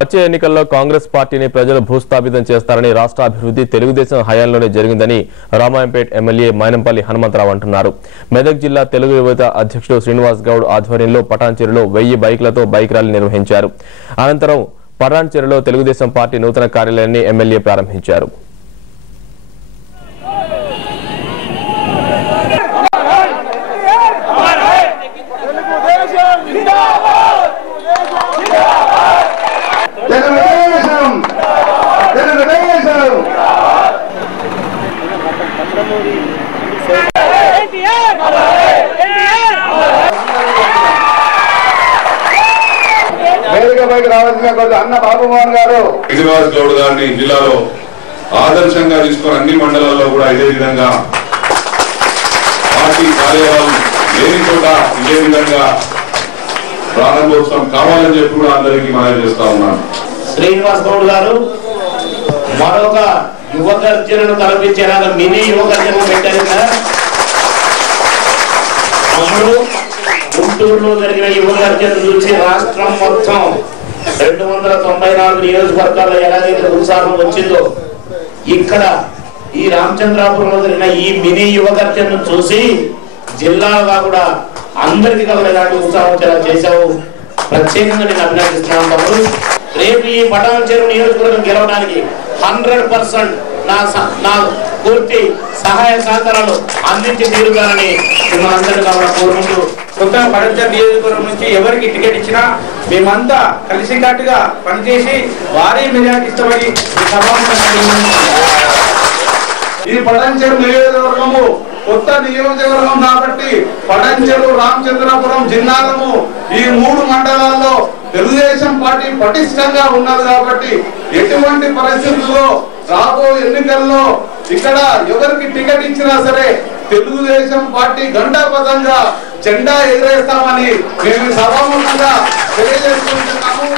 వచ్చే ఎన్నికల్లో కాంగ్రెస్ పార్టీని ప్రజలు భూస్థాపితం చేస్తారని రాష్ట్ర అభివృద్ధి తెలుగుదేశం హయాంలోనే జరిగిందని రామాయంపేట ఎమ్మెల్యే మైనంపల్లి హనుమంతరావు అంటున్నారు. మెదక్ జిల్లా తెలుగు యువత అధ్యక్షుడు శ్రీనివాస్ గౌడ్ ఆధ్వర్యంలో పటాన్చెరులో 1000 బైక్లతో బైక్ ర్యాలీ నిర్వహించారు. అనంతరం పటాన్చెరులో తెలుగుదేశం పార్టీ నూతన కార్యాలయాన్ని ఎమ్మెల్యే ప్రారంభించారు. అన్న బాబు మోహన్ గారు శ్రీనివాస్ గౌడ్ గారిని జిల్లాలో ఆదర్శంగా తీసుకుని అన్ని మండలాల్లో కూడా ఇదే విధంగా పార్టీ కార్యాలయం లేని చోట ఇదే విధంగా ప్రారంభోత్సవం కావాలని చెప్పి కూడా అందరికీ మనం చేస్తా ఉన్నాను. శ్రీనివాస్ గౌడ్ గారు మరొక యువ గర్జనను కల్పించేలాగా మినీ యువ గర్జన పెట్టారు కదా. అప్పుడు గుంటూరులో జరిగిన యువ గర్జన చూసి రాష్ట్రం మొత్తం 294 నియోజకవర్గాల్లో ఎలాగైతే ఉత్సాహం వచ్చిందో ఇక్కడ ఈ రామచంద్రాపురంలో జరిగిన ఈ మినీ యువ గర్జనను చూసి జిల్లాగా కూడా అందరికీ కలిగినటువంటి ఉత్సాహం వచ్చేలా చేశావు. ప్రత్యేకంగా నేను అభినందిస్తున్నాను బాబు. రేపు ఈ పటాన్చెరు నియోజకవర్గం గెలవడానికి 100% నా పూర్తి సహాయ సహకారాలు అందించి తీరుగానని మిమ్మల్ని కూడా కోరుకుంటూ కొత్తగా పటాన్చెరు నియోజకవర్గం నుంచి ఎవరికి టికెట్ ఇచ్చినా మేమంతా కలిసికట్టుగా పనిచేసి భారీ మెజార్టీ ఇష్టపడి ఈ పటాన్చెరు నియోజకవర్గము కొత్త నియోజకవర్గం కాబట్టి పటాన్చెరు రామచంద్రాపురం జిల్లాలము ఈ 3 మండలాల్లో తెలుగుదేశం పార్టీ పటిష్టంగా ఉన్నది కాబట్టి ఎటువంటి పరిస్థితుల్లో రాబో ఎన్నికల్లో ఇక్కడ ఎవరికి టికెట్ ఇచ్చినా సరే తెలుగుదేశం పార్టీ గంటాపదంగా జెండా ఎగరేస్తామని మేము సభాముఖంగా తెలియజేసుకుంటున్నాము.